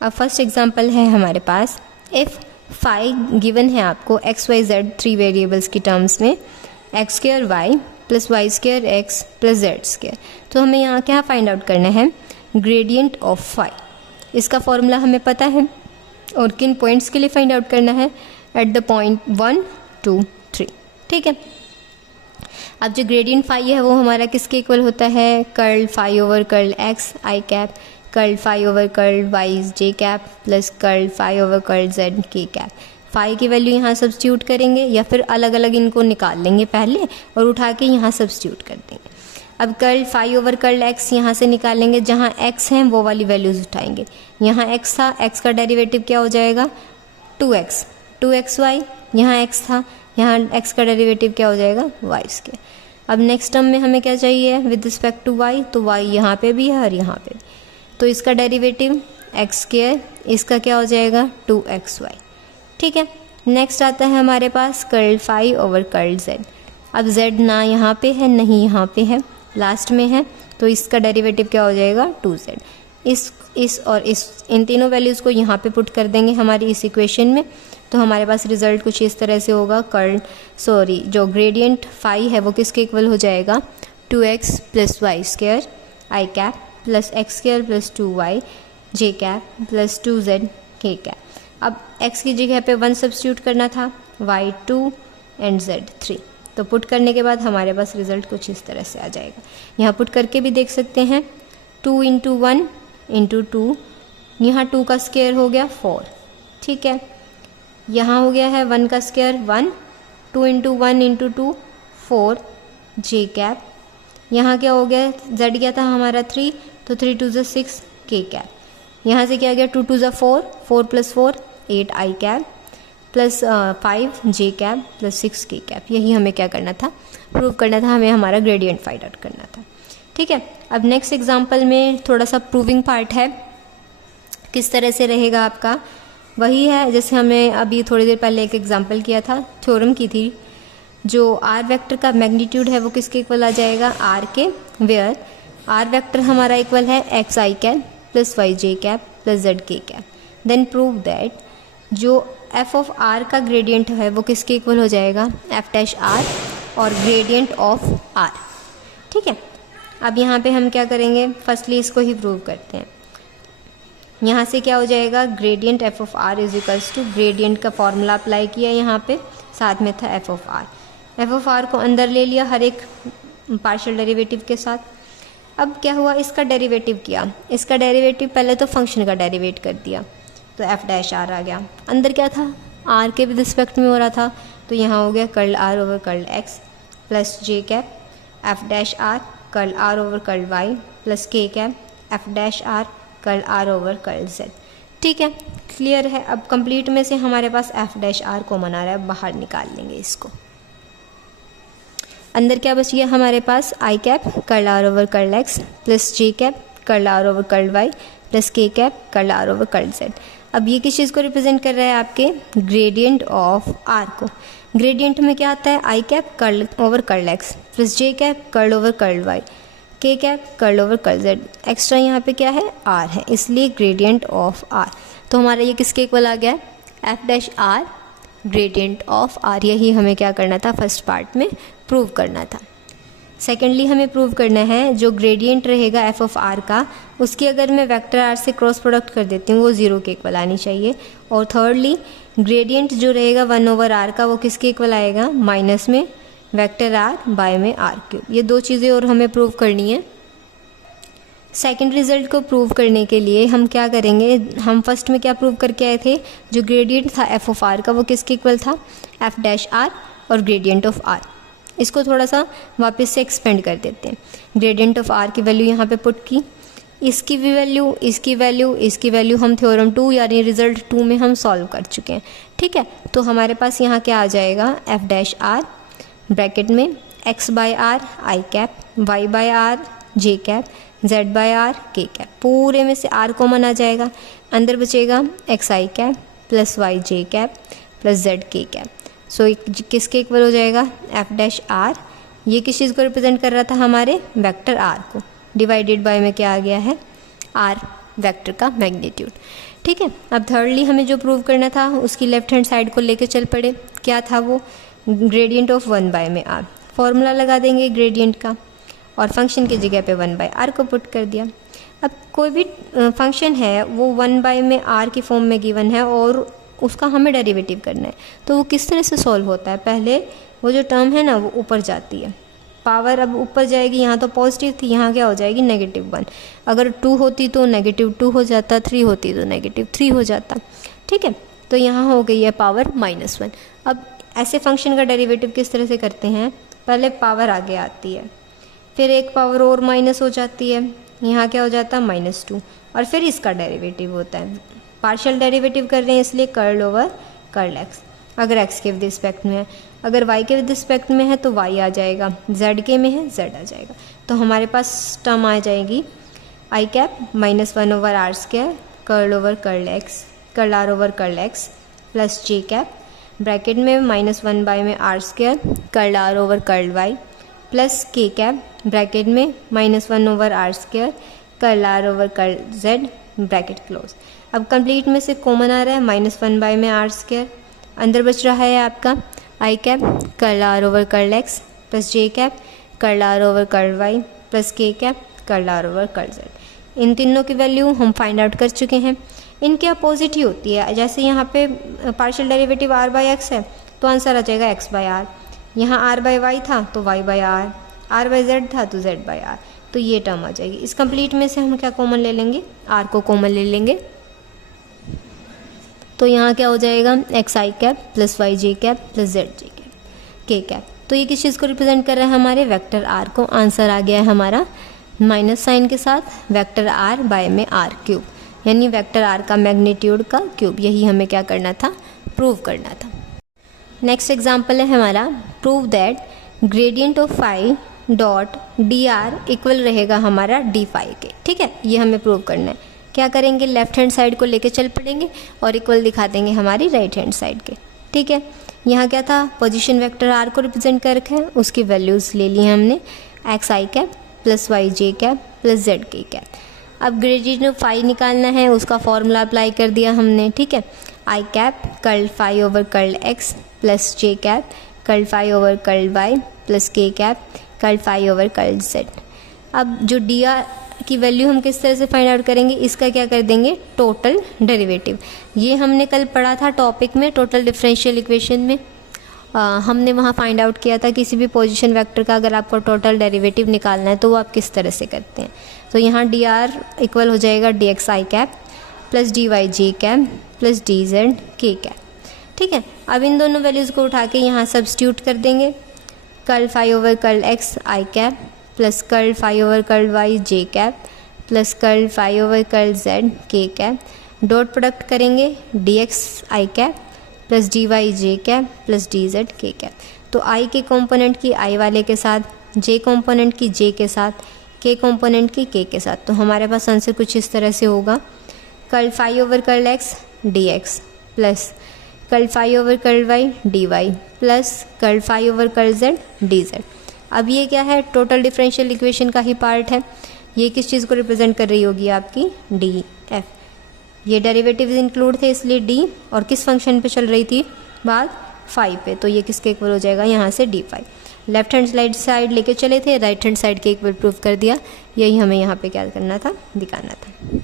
अब first example है हमारे पास, इफ़ फाई गिवन है आपको एक्स वाई जेड 3 वेरिएबल्स की टर्म्स में x square y plus y square x plus z square. तो हमें यहाँ क्या फाइंड आउट करना है, ग्रेडियंट ऑफ फाई। इसका फॉर्मूला हमें पता है और किन पॉइंट्स के लिए फाइंड आउट करना है, एट द पॉइंट 1 2 3। ठीक है, अब जो ग्रेडियंट फाई है वो हमारा किसके इक्वल होता है, curl phi over curl x i cap curl phi over curl y j cap plus curl phi over curl z k cap. Phi की वैल्यू यहाँ सब्स्टिट्यूट करेंगे या फिर अलग अलग इनको निकाल लेंगे पहले और उठा के यहाँ सब्स्टिट्यूट कर देंगे। अब curl phi over curl x यहाँ से निकालेंगे, जहाँ एक्स हैं वो वाली वैल्यूज़ उठाएंगे। यहाँ एक्स था, एक्स का डेरिवेटिव क्या हो जाएगा 2x वाई, यहाँ एक्स था, यहाँ एक्स का डेरिवेटिव क्या हो जाएगा वाई स्क्वायर। अब नेक्स्ट टर्म में हमें क्या चाहिए विद रिस्पेक्ट टू वाई, तो वाई यहाँ पे भी है और यहाँ पे भी, तो इसका डेरिवेटिव एक्स स्क्वायर, इसका क्या हो जाएगा 2xy। ठीक है, नेक्स्ट आता है हमारे पास curl phi over curl z. अब जेड ना यहाँ पे है नहीं यहाँ पे है, लास्ट में है, तो इसका डेरिवेटिव क्या हो जाएगा 2z। इस और इस इन तीनों वैल्यूज़ को यहाँ पे पुट कर देंगे हमारी इस इक्वेशन में, तो हमारे पास रिजल्ट कुछ इस तरह से होगा। जो ग्रेडियंट फाई है वो किसके इक्वल हो जाएगा 2x plus y square i cap plus x square plus 2y j cap plus 2z k cap. अब x की जगह पे 1 सब्स्टिट्यूट करना था, y 2 एंड z 3, तो पुट करने के बाद हमारे पास रिजल्ट कुछ इस तरह से आ जाएगा। यहाँ पुट करके भी देख सकते हैं, 2 इंटू 1 इंटू 2, यहाँ 2 का स्क्वायर हो गया 4। ठीक है, यहाँ हो गया है 1 का स्क्वायर 1, 2 इंटू 1 इंटू 2 4 जे कैप, यहाँ क्या हो गया z क्या था हमारा 3, तो 3 2 6 के कैप, यहाँ से क्या आ गया 2 2 4, 4 प्लस 4 8 आई कैप प्लस 5 जे कैप प्लस 6 के कैप। यही हमें क्या करना था, प्रूव करना था, हमें हमारा ग्रेडियंट फाइंड आउट करना था। ठीक है, अब नेक्स्ट एग्जांपल में थोड़ा सा प्रूविंग पार्ट है, किस तरह से रहेगा आपका, वही है जैसे हमने अभी थोड़ी देर पहले एक एग्जांपल किया था, थ्योरम की थी। जो आर वेक्टर का मैग्नीट्यूड है वो किसके इक्वल आ जाएगा आर के, वेयर आर वेक्टर हमारा इक्वल है x i cap plus y j cap plus z k cap. Then prove that जो एफ ऑफ आर का ग्रेडियंट है वो किसके इक्वल हो जाएगा एफ डैश आर और ग्रेडियंट ऑफ आर। ठीक है, अब यहाँ पे हम क्या करेंगे, फर्स्टली इसको ही प्रूव करते हैं। यहाँ से क्या हो जाएगा, gradient f of r is equals to, gradient का फॉर्मूला अप्लाई किया यहाँ पे, साथ में था f of r. F of r को अंदर ले लिया हर एक पार्शियल डेरिवेटिव के साथ। अब क्या हुआ, इसका डेरिवेटिव किया, इसका डेरिवेटिव पहले तो फंक्शन का डेरिवेट कर दिया, तो एफ डैश आर आ गया। अंदर क्या था, आर के भी रिस्पेक्ट में हो रहा था, तो यहाँ हो गया curl r over curl x plus j cap f dash r curl r over curl y plus k cap f dash r curl r over curl z. ठीक है, क्लियर है। अब कंप्लीट में से हमारे पास एफ डैश आर कॉमन आ रहा है, बाहर निकाल लेंगे इसको। अंदर क्या बच गया हमारे पास, i cap curl r over curl x plus j cap curl r over curl y plus k cap curl r over curl z. अब ये किस चीज़ को रिप्रेजेंट कर रहा है, आपके ग्रेडियंट ऑफ आर को। ग्रेडियंट में क्या आता है, i cap curl over curl x plus j cap curl over curl y k cap curl over curl z. Extra यहाँ पे क्या है, आर है, इसलिए ग्रेडियंट ऑफ आर। तो हमारा ये किसके इक्वल आ गया, f dash r gradient of r. यही हमें क्या करना था, फर्स्ट पार्ट में प्रूव करना था। सेकेंडली हमें प्रूव करना है जो ग्रेडियंट रहेगा एफ ऑफ आर का, उसकी अगर मैं वेक्टर आर से क्रॉस प्रोडक्ट कर देती हूँ वो 0 के इक्वल आनी चाहिए। और थर्डली ग्रेडियंट जो रहेगा 1 ओवर आर का वो किसके इक्वल आएगा, माइनस में वेक्टर आर बाय में आर क्यूब। ये दो चीज़ें और हमें प्रूव करनी है। सेकेंड रिजल्ट को प्रूव करने के लिए हम क्या करेंगे, हम फर्स्ट में क्या प्रूव करके आए थे, जो ग्रेडियंट था एफ ऑफ आर का वो किसके इक्वल था, एफ डैश आर और ग्रेडियंट ऑफ आर। इसको थोड़ा सा वापस से एक्सपेंड कर देते हैं। ग्रेडियंट ऑफ आर की वैल्यू यहाँ पे पुट की, इसकी भी वैल्यू, इसकी वैल्यू, इसकी वैल्यू हम थ्योरम 2 यानी रिजल्ट 2 में हम सॉल्व कर चुके हैं। ठीक है, तो हमारे पास यहाँ क्या आ जाएगा, एफ डैश आर ब्रैकेट में x by r i cap, y by r j cap, z by r k cap. पूरे में से आर कॉमन आ जाएगा, अंदर बचेगा x i cap plus y j cap plus z k cap. So किसके equal हो जाएगा, एफ डैश आर। ये किस चीज़ को रिप्रेजेंट कर रहा था, हमारे वेक्टर आर को, डिवाइडेड बाय में क्या आ गया है, आर वेक्टर का मैग्नीट्यूड। ठीक है। अब थर्डली हमें जो प्रूव करना था उसकी लेफ्ट हैंड साइड को लेके चल पड़े। क्या था वो? ग्रेडियंट ऑफ 1 में आर। फॉर्मूला लगा देंगे ग्रेडियंट का और फंक्शन की जगह पे 1/r को पुट कर दिया। अब कोई भी फंक्शन है वो 1/r की फॉर्म में गिवन है और उसका हमें डेरिवेटिव करना है, तो वो किस तरह से सॉल्व होता है? पहले वो जो टर्म है ना वो ऊपर जाती है, पावर अब ऊपर जाएगी। यहाँ तो पॉजिटिव थी, यहाँ क्या हो जाएगी? -1। अगर 2 होती तो -2 हो जाता, 3 होती तो -3 हो जाता। ठीक है, तो यहाँ हो गई है पावर -1। अब ऐसे फंक्शन का डेरिवेटिव किस तरह से करते हैं? पहले पावर आगे आती है, फिर एक पावर और माइनस हो जाती है, यहाँ क्या हो जाता है? -2, और फिर इसका डेरिवेटिव होता है। पार्शियल डेरिवेटिव कर रहे हैं इसलिए कर्ल ओवर कर्ल एक्स, अगर एक्स के विद रिस्पेक्ट में है। अगर वाई के विद रिस्पेक्ट में है तो वाई आ जाएगा, जेड के में है जेड आ जाएगा। तो हमारे पास टर्म आ जाएगी i cap -1/r² curl over curl x, curl r over curl x plus j cap bracket में -1/r² curl r over curl y plus k cap bracket में -1/r² curl r over curl z bracket close. अब complete में से common आ रहा है -1/r², अंदर बच रहा है आपका i cap curl r over curl x plus j cap curl r over curl y plus k cap curl r over curl z. इन तीनों की वैल्यू हम फाइंड आउट कर चुके हैं। इनके अपोजिट ही होती है, जैसे यहाँ पे पार्शियल डेरिवेटिव r/x है तो आंसर आ जाएगा x/r, यहाँ r/y था तो y/r, r/z था तो z/r, तो ये टर्म आ जाएगी। इस कंप्लीट में से हम क्या कॉमन ले लेंगे? r को कॉमन ले लेंगे, तो यहाँ क्या हो जाएगा? xi cap plus yj cap plus zj cap k cap. तो ये किस चीज़ को रिप्रेजेंट कर रहा है? हमारे वेक्टर r को। आंसर आ गया है हमारा माइनस साइन के साथ वेक्टर r/r³, यानी वेक्टर r का मैग्नीट्यूड का क्यूब। यही हमें क्या करना था? प्रूव करना था। नेक्स्ट एग्जाम्पल है हमारा, prove that gradient of phi dot dr equal रहेगा हमारा d∅ के। ठीक है, ये हमें प्रूव करना है। क्या करेंगे? लेफ्ट हैंड साइड को लेके चल पड़ेंगे और इक्वल दिखा देंगे हमारी राइट हैंड साइड के। ठीक है, यहाँ क्या था? पोजीशन वेक्टर r को रिप्रेजेंट कर रखा है, उसकी वैल्यूज़ ले ली हैं हमने, xi cap plus yj cap plus zk cap. अब ग्रेडियंट ऑफ फाई निकालना है, उसका फॉर्मूला अप्लाई कर दिया हमने। ठीक है, i cap curl phi over curl x plus j cap curl phi over curl y plus k cap curl phi over curl z. अब जो dr की वैल्यू हम किस तरह से फाइंड आउट करेंगे? इसका क्या कर देंगे? Total derivative. ये हमने कल पढ़ा था टॉपिक में, टोटल डिफरेंशियल इक्वेशन में। हमने वहाँ फाइंड आउट किया था किसी भी पोजीशन वेक्टर का अगर आपको टोटल डेरिवेटिव निकालना है तो वो आप किस तरह से करते हैं। तो यहाँ dr इक्वल हो जाएगा dxi cap plus dyj cap plus dz k cap. ठीक है, अब इन दोनों वैल्यूज़ को उठा के यहाँ सब्स्टिट्यूट कर देंगे। Curl phi over curl x i cap plus curl phi over curl y j cap plus curl phi over curl z k cap. Dot product करेंगे dx i cap plus dy j cap plus dz k cap. तो i के component की i वाले के साथ, j component की j के साथ, k कंपोनेंट की k के साथ। तो हमारे पास आंसर कुछ इस तरह से होगा, curl phi over curl x dx plus curl phi over curl y dy plus curl phi over curl z dz। अब ये क्या है? टोटल डिफरेंशियल इक्वेशन का ही पार्ट है। ये किस चीज़ को रिप्रेजेंट कर रही होगी? आपकी df। ये डेरिवेटिव्स इंक्लूड थे इसलिए d, और किस फंक्शन पे चल रही थी बात? फाई पे, तो ये किसके इक्वल हो जाएगा? यहाँ से d∅। लेफ्ट हैंड साइड लेके चले थे, राइट हैंड साइड के इक्वल प्रूफ कर दिया। यही हमें यहाँ पे क्या करना था? दिखाना था।